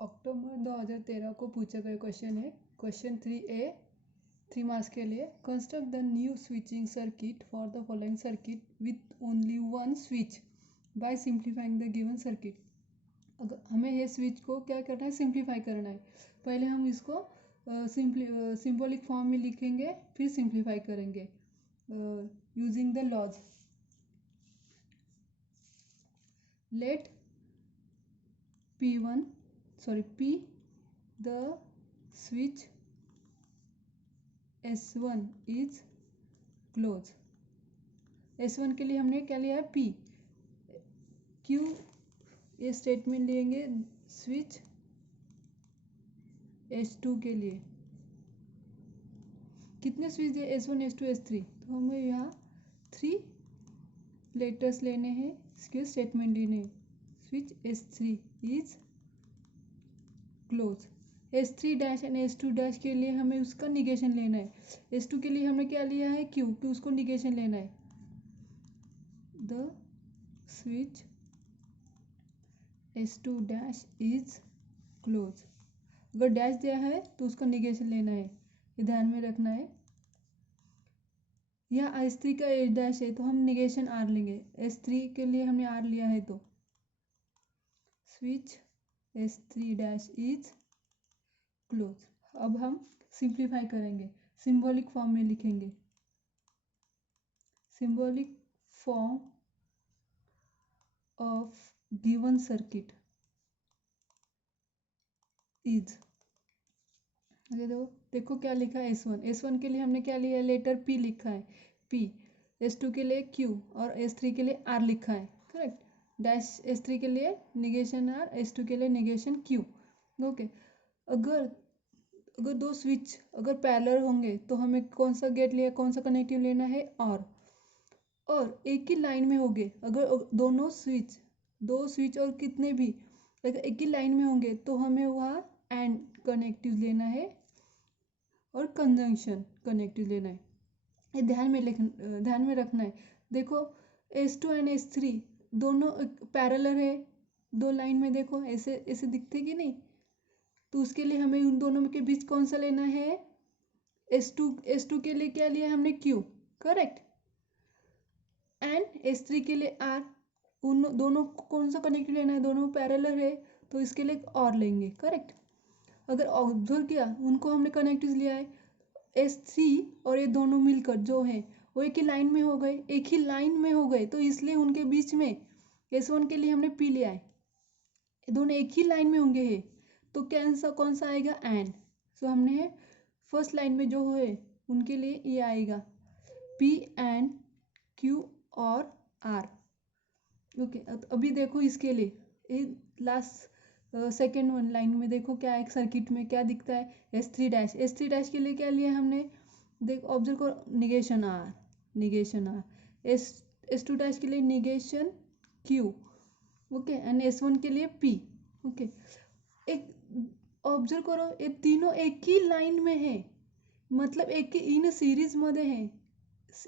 अक्टूबर 2013 को पूछा गया क्वेश्चन है। क्वेश्चन 3A 3 मार्क्स के लिए। Construct the new switching circuit for the following circuit with only one switch by simplifying the given circuit. अगर हमें ये स्विच को क्या करना है, सिंप्लीफाई करना है। पहले हम इसको सिंबॉलिक फॉर्म में लिखेंगे, फिर सिंप्लीफाई करेंगे using the laws. Let P the switch S1 is close। S1 के लिए हमने क्या लिया है, P। Q ये स्टेटमेंट लेंगे स्विच S2 के लिए। कितने स्विच दिए, S1 S2 S3, तो हमें यहाँ 3 लेटर्स लेने हैं, इसके स्टेटमेंट लेने हैं। Switch S3 is close. S3 dash and S2 dash के लिए हमें उसका निगेशन लेना है। S2 के लिए हमने क्या लिया है, Q, कि उसको निगेशन लेना है। The switch S2 dash is close. अगर डैश दिया है तो उसका निगेशन लेना है, ये ध्यान में रखना है। यहाँ S3 का A डैश है तो हम निगेशन R लेंगे। S3 के लिए हमने R लिया है तो switch S3 dash is close. अब हम सिंप्लीफाई करेंगे, सिंबॉलिक फॉर्म में लिखेंगे। Symbolic form of given circuit is, देखो क्या लिखा है, S1 के लिए हमने क्या लिया है, लेटर P लिखा है P। S2 के लिए Q और S3 के लिए R लिखा है, करेक्ट। डैश S3 के लिए निगेशन R, S2 के लिए निगेशन Q। ओके, अगर दो स्विच अगर पैरेलल होंगे तो हमें कौन सा गेट लिया, कौन सा कनेक्टिव लेना है, और एक ही लाइन में होंगे। अगर दो स्विच और कितने भी अगर एक ही लाइन में होंगे तो हमें वहाँ एंड कनेक्टिव लेना है और कंजंक्शन कनेक्टिव लेना है। ये ध्यान में रखना है। देखो S2 एंड S3 दोनों पैरेलल है, दो लाइन में देखो ऐसे ऐसे दिखते कि नहीं, तो उसके लिए हमें उन दोनों के बीच कौन सा लेना है, S2 के लिए क्या लिया हमने, Q, करेक्ट। एंड S3 के लिए R। उन दोनों को कौन सा कनेक्टिव लेना है, दोनों पैरेलल है तो इसके लिए और लेंगे, करेक्ट। अगर ऑब्जर्व किया, उनको हमने कनेक्टिव लिया है S3 और ये दोनों मिलकर जो है वो एक ही लाइन में हो गए, तो इसलिए उनके बीच में S1 के लिए हमने P लिया है। ये दोनों एक ही लाइन में होंगे है तो कौन सा आएगा, एंड। सो हमने फर्स्ट लाइन में जो है उनके लिए ये आएगा P एंड Q और R। ओके, अभी देखो इसके लिए लास्ट सेकेंड वन लाइन में देखो क्या एक सर्किट में क्या दिखता है, S3 डैश के लिए क्या लिया हमने, देखो ऑब्जर्व करो, निगेशन R। S2 डैश के लिए negation Q, okay, and S1 के लिए P। ओके, एक ऑब्जर्व करो, ये तीनों एक ही लाइन में है, मतलब एक ही इन सीरीज मध्ये है,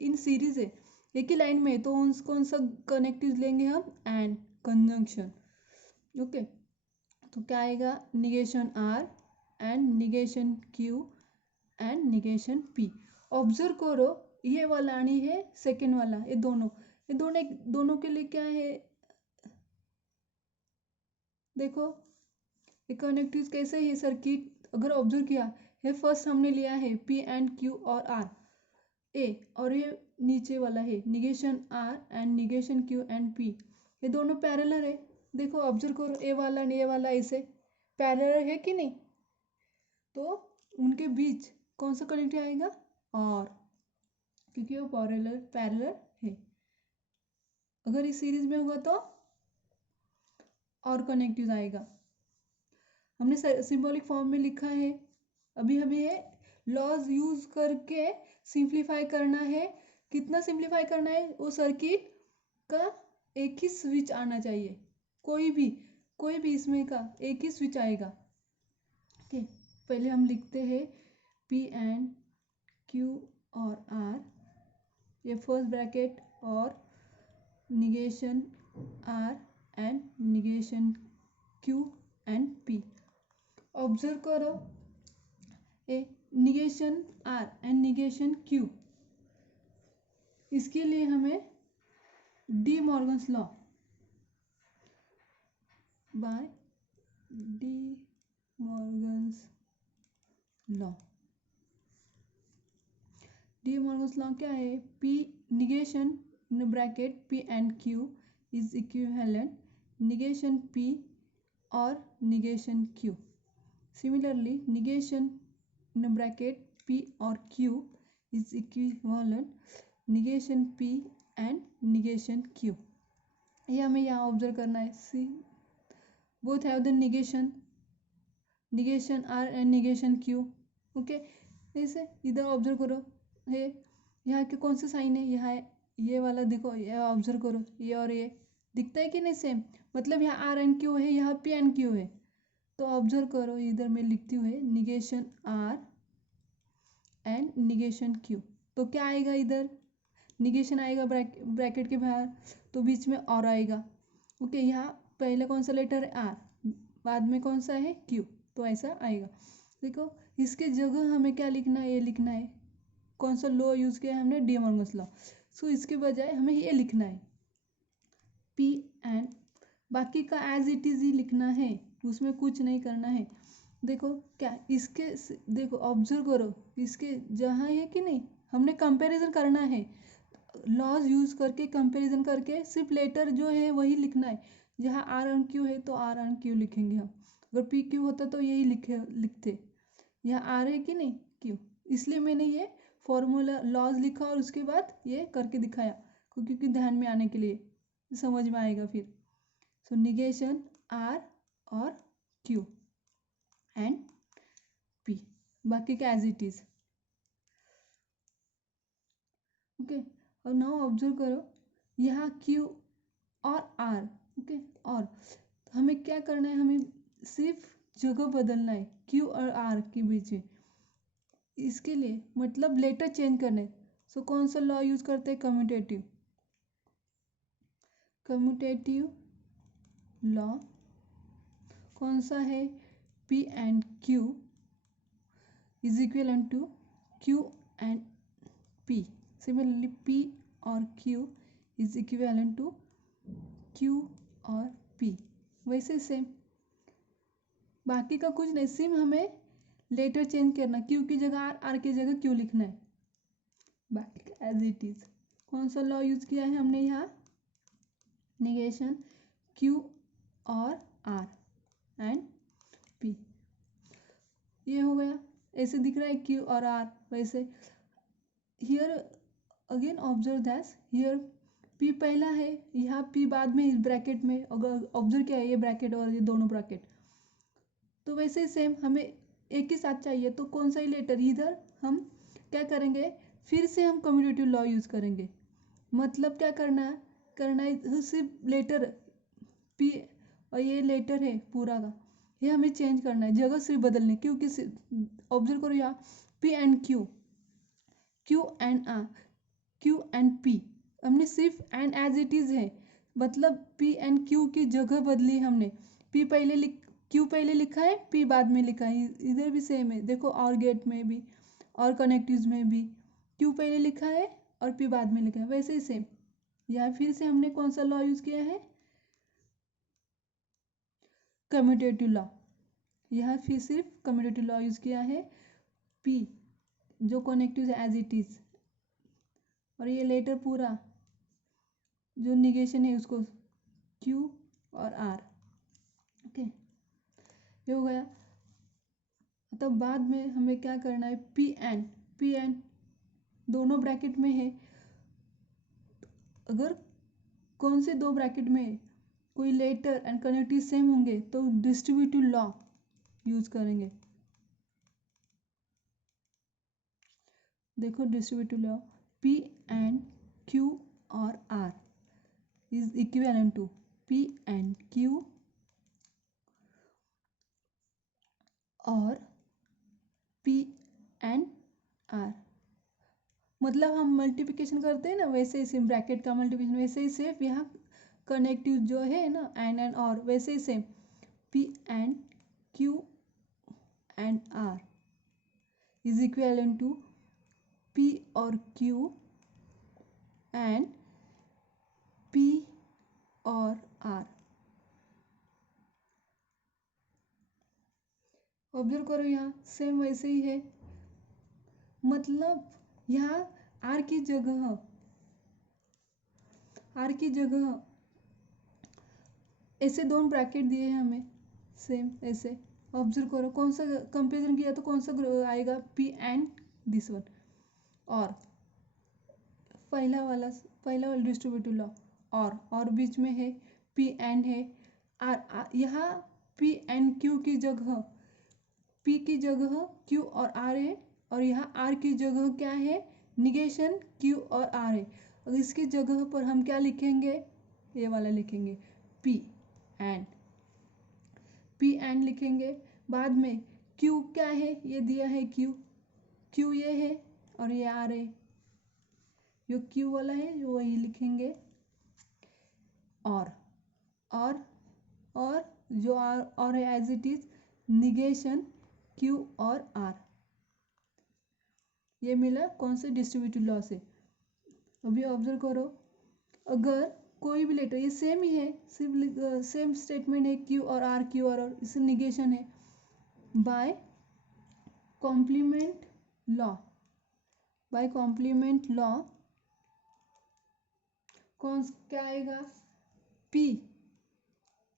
इन सीरीज है, एक ही लाइन में, तो कौन सा कनेक्टिव लेंगे हम, एंड कंजंक्शन। ओके, तो क्या आएगा, negation R and negation Q and negation P। Observe करो ये वाला आनी है, सेकेंड वाला, ये दोनों के लिए क्या है, देखो ये कनेक्टिव कैसे है सर्किट। अगर ऑब्जर्व किया है, फर्स्ट हमने लिया है P एंड Q और R A, और ये नीचे वाला है negation R and negation Q and P, ये दोनों पैरेलल है। देखो ऑब्जर्व करो, ये वाला ऐसे पैरेलल है कि नहीं, तो उनके बीच कौन सा कनेक्टिव आएगा, और, क्योंकि वो पैरेलल है। अगर इस सीरीज में होगा तो और कनेक्टिव आएगा। हमने सिंबॉलिक फॉर्म में लिखा है। अभी हमें ये लॉज यूज करके सिंप्लीफाई करना है। कितना सिंप्लीफाई करना है, वो सर्किट का एक ही स्विच आना चाहिए, कोई भी इसमें का एक ही स्विच आएगा। ठीक, पहले हम लिखते हैं P एंड Q और R, ये फर्स्ट ब्रैकेट, और negation R and negation Q and P। Observe करो a negation R and negation Q, इसके लिए हमें De Morgan's law by De Morgan's law. De Morgan's law क्या है? P negation in bracket P and Q is equivalent negation P और negation Q. Similarly negation in bracket P और Q is equivalent negation P and negation Q. ये हमें यहाँ observe करना है। See both have the negation R and negation Q. Okay, ऐसे इधर observe करो है, यहाँ के कौन से साइन है? यहाँ ये वाला देखो, ये ऑब्जर्व करो, ये और ये दिखता है कि नहीं सेम? मतलब यहाँ आर एंड क्यू है, यहाँ पी एंड क्यू है। तो ऑब्जर्व करो, इधर मैं लिखती हूँ negation R and negation Q. तो क्या आएगा? इधर निगेशन आएगा ब्रैकेट के बाहर, तो बीच में और आएगा। ओके, यहाँ पहले कौन सा लेटर है? आर, बाद में कौन सा है? क्यू। तो ऐसा आएगा। देखो, इसके जगह हमें क्या लिखना है? ये लिखना है। कौन सा लॉ यूज किया है हमने? D Morgan's law. सो इसके बजाय हमें ये लिखना है पी एंड, बाकी का एज इट इज ही लिखना है, उसमें कुछ नहीं करना है। देखो क्या इसके, देखो ऑब्जर्व करो, इसके जहाँ है कि नहीं, हमने कंपैरिजन करना है। लॉज यूज करके कंपैरिजन करके सिर्फ लेटर जो है वही लिखना है। जहाँ आर एंड क्यू है तो आर एंड क्यू लिखेंगे हम। अगर पी क्यू होता तो यही लिखते। यहाँ आर है कि नहीं? क्यू। इसलिए मैंने ये फॉर्मूला लॉज लिखा और उसके बाद ये करके दिखाया, क्योंकि ध्यान में आने के लिए, समझ में आएगा फिर। सो निगेशन आर और क्यू एंड पी, बाकी का एज इट इज। ओके, और नाउ ऑब्जर्व करो, यहाँ क्यू और आर। ओके, और हमें क्या करना है? हमें सिर्फ जगह बदलना है क्यू और आर के बीच में। इसके लिए मतलब लेटर चेंज करने। सो कौन सा लॉ यूज करते हैं? Commutative law. कौन सा है? P and Q is equal to Q and P. Similarly P और Q is equivalent to Q और पी। वैसे सेम, बाकी का कुछ नहीं, सिर्फ हमें लेटर चेंज करना, क्यू की जगह आर, आर की जगह क्यू लिखना है, बाकी का एज इट इज। कौन सा लॉ यूज किया है हमने यहाँ? निगेशन क्यू और आर एंड पी। ये हो गया, ऐसे दिख रहा है क्यू और आर। वैसे here again observe that here P पहला है, यहाँ पी बाद में इस ब्रैकेट में। अगर ऑब्जर्व किया है ये ब्रैकेट और ये दोनों ब्रैकेट, तो वैसे ही सेम हमें एक ही साथ चाहिए। तो कौन सा ही लेटर? इधर हम क्या करेंगे? फिर से हम कम्यूटेटिव लॉ यूज करेंगे। मतलब क्या करना है सिर्फ लेटर पी और ये लेटर है पूरा का, ये हमें चेंज करना है, जगह सिर्फ बदलने। क्योंकि ऑब्जर्व करो यहाँ P and Q, Q and R, Q and P, हमने सिर्फ एंड एज इट इज है। मतलब पी एंड क्यू की जगह बदली हमने। पी पहले क्यू पहले लिखा है, पी बाद में लिखा है। इधर भी सेम है, देखो और गेट में भी और कनेक्टिव्स में भी क्यू पहले लिखा है और पी बाद में लिखा है। वैसे ही सेम यहाँ फिर से हमने कौन सा लॉ यूज किया है? Commutative law. यहाँ फिर सिर्फ कम्यूटेटिव लॉ यूज किया है। पी जो कनेक्टिव है एज इट इज, और ये लेटर पूरा जो निगेशन है उसको क्यू और आर। ओके, ये हो गया। तब बाद में हमें क्या करना है? पी एंड दोनों ब्रैकेट में है। अगर कौन से दो ब्रैकेट में कोई लेटर एंड कनेक्टिव सेम होंगे तो डिस्ट्रीब्यूटिव लॉ यूज करेंगे। देखो distributive law, P and Q और R is equivalent to P and Q और पी एंड आर। मतलब हम मल्टीप्लिकेशन करते हैं ना, वैसे ही सेम ब्रैकेट का मल्टीप्लिकेशन, वैसे ही सिर्फ यहाँ कनेक्टिव जो है ना एंड और, वैसे ही same P and Q R is equivalent to P और Q and P और R। ऑब्जर्व करो, यहाँ सेम वैसे ही है, मतलब यहाँ R की जगह ऐसे दोनों ब्रैकेट दिए हैं हमें, सेम ऐसे। ऑब्जर्व करो कौन सा कंपेरिजन किया तो कौन सा आएगा, P एंड दिस वन। और पहला वाला डिस्ट्रीब्यूटिव लॉ, और बीच में है P एंड है R। यहाँ P एंड Q की जगह, P की जगह Q और R है, और यहाँ R की जगह क्या है, निगेशन Q और R है। और इसकी जगह पर हम क्या लिखेंगे, ये वाला लिखेंगे, P एंड लिखेंगे। बाद में Q क्या है, ये दिया है Q ये है, और ये R है, जो Q वाला है जो वही लिखेंगे। और जो और है as it is negation Q और R। ये मिला कौन से, डिस्ट्रीब्यूटिव लॉ से। अभी ऑब्जर्व करो, अगर कोई भी लेटर, ये सेम ही है, सिर्फ सेम स्टेटमेंट है, Q और R, इससे निगेशन है। बाय कॉम्प्लीमेंट लॉ कौन क्या आएगा, P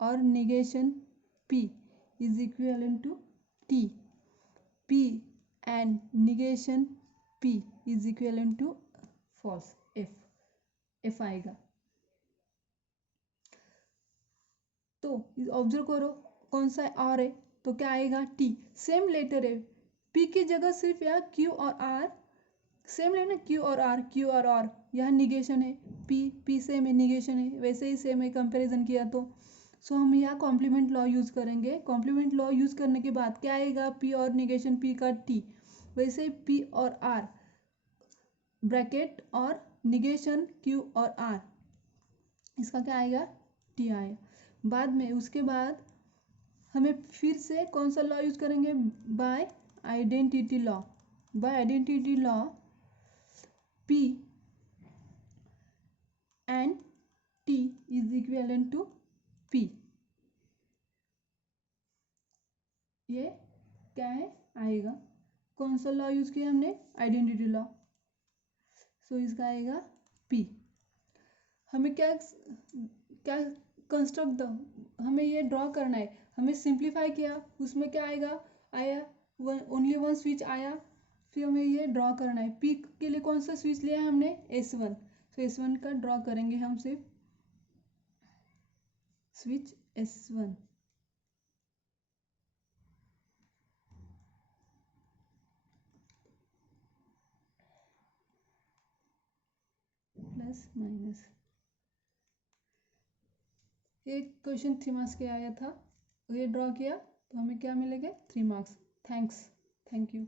और negation P is equivalent to T। P and negation P is equivalent to false, F आएगा। तो ऑब्जर्व करो कौन सा R है, तो क्या आएगा, T। सेम लेटर है, P की जगह सिर्फ यहाँ Q और R, सेम है ना, Q और R, यहाँ निगेशन है, P सेम है, निगेशन है, वैसे ही सेम है कंपैरिजन किया तो। सो हम यहाँ कॉम्प्लीमेंट लॉ यूज करेंगे। कॉम्प्लीमेंट लॉ यूज करने के बाद क्या आएगा, P और निगेशन P का T, वैसे ही P और R ब्रैकेट और निगेशन Q और R, इसका क्या आएगा, T आएगा। बाद में उसके बाद हमें फिर से कौन सा लॉ यूज करेंगे, by identity law. P and T is equivalent to P। ये क्या है आएगा, कौन सा लॉ यूज किया हमने, आइडेंटिटी लॉ। सो इसका आएगा P। हमें क्या कंस्ट्रक्ट हमें ये ड्रॉ करना है, हमें सिंप्लीफाई किया, उसमें क्या आया ओनली वन स्विच आया। फिर हमें ये ड्रॉ करना है, P के लिए कौन सा स्विच लिया है हमने, S1। तो S1 का ड्रॉ करेंगे हम, सिर्फ स्विच S1 प्लस माइनस। एक क्वेश्चन 3 मार्क्स के आया था, ये ड्रॉ किया तो हमें क्या मिलेगा, 3 मार्क्स। Thank you.